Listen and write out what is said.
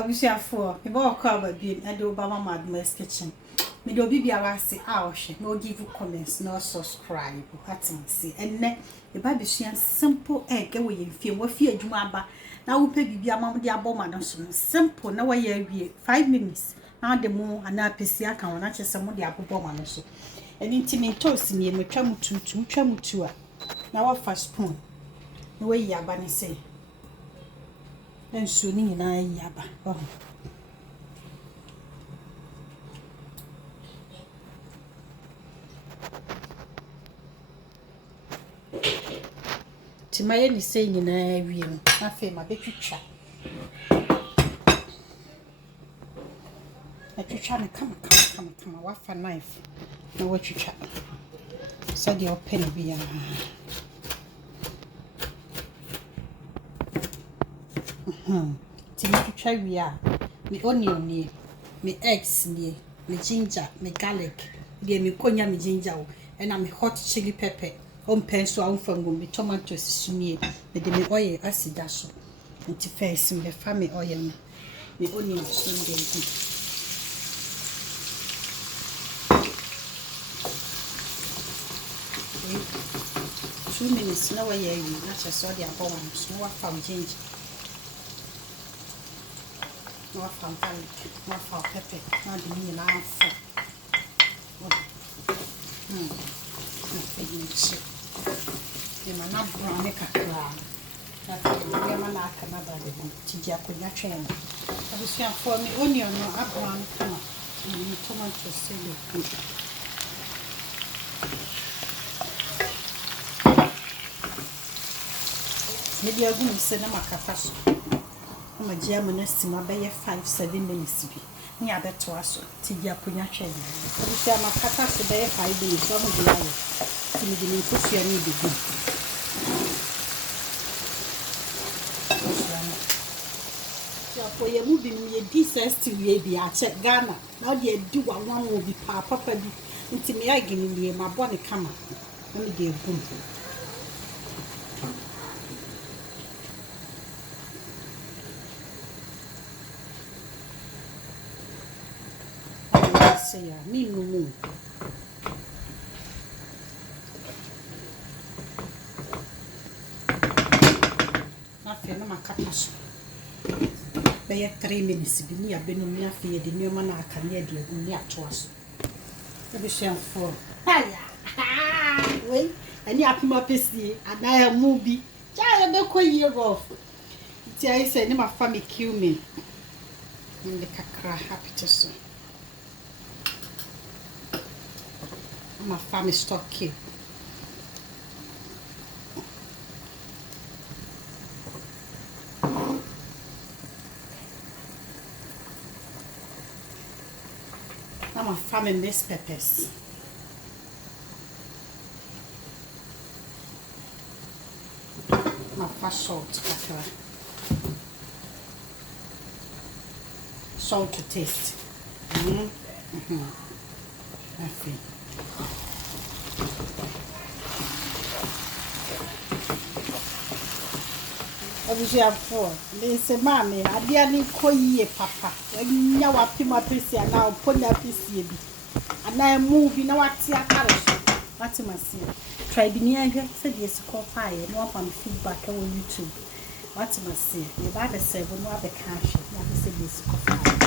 abusuafo me ba okọ ababi e de oba mama Admas kitchen me de obi bia wase a ohwe no give comments no subscribe atensi enne e ba besua simple egg we yemfie wo fie adwuma aba na wo pe bibia mam de aboma no so simple na we ya awie 5 minutes na de mu ana pesi aka wona chese mu de aboboma no so eni ntimi toast ni me twa mutu a na wa fa spoon na we yi aba ne sei then so ni na yi aba timaye ni sei ni na wie no afi ma betwitwa atwitwa ne kama wa fa knife na wa twitwa so de open bia Twa wia me onion ni me eggs ni me ginger me garlic de me konya me ginger wo na me hot chili pepper on penso a mfangum me tomatoes sumie me de me oil asida so nti first me fa me oil me onion so de di 2 minutes na wa ya yi na so de abon so wa fa ginger no from garlic, no from pepper, no the mean answer. The man not brown a crack. The man not another Tijakuya train. I was here for me onion no a brown come up. Tomato silly good. Maybe I'm going to send them a capasso. My German estima be 5-7 minutes bi ni abeto aso ti dia konya hwe ni obi sia makata so be 5 minutes so mo dia yo ti mi di ni kofia ni bi gu so for ye mu bi ni ye decent we bi a che Ghana na de adi wa wan wo bi papa bi nti me agini ni ma bo ne kama na me de gu ya mi numu na fe na makata so be 3 minutes bi ni abenu mi afi de nioma na aka ne de ni ato aso e be hwe for aya we ani apima pesi anaya mu bi ja be ko year off ti ai se ni ma fa me cumin ni kakra happy to so my family stock cube. I'm a family miss peppers. My first salt, salt to taste. I think. Abusuafo le se mame adia ni koyie papa nya wapima pesi ana oponya pesi bi ana emu bi na wate akare wate mase try bi ni ahwe se de siko fire no apam feedback on YouTube wate mase ye ba de serve no abeka ahwe na se de siko fire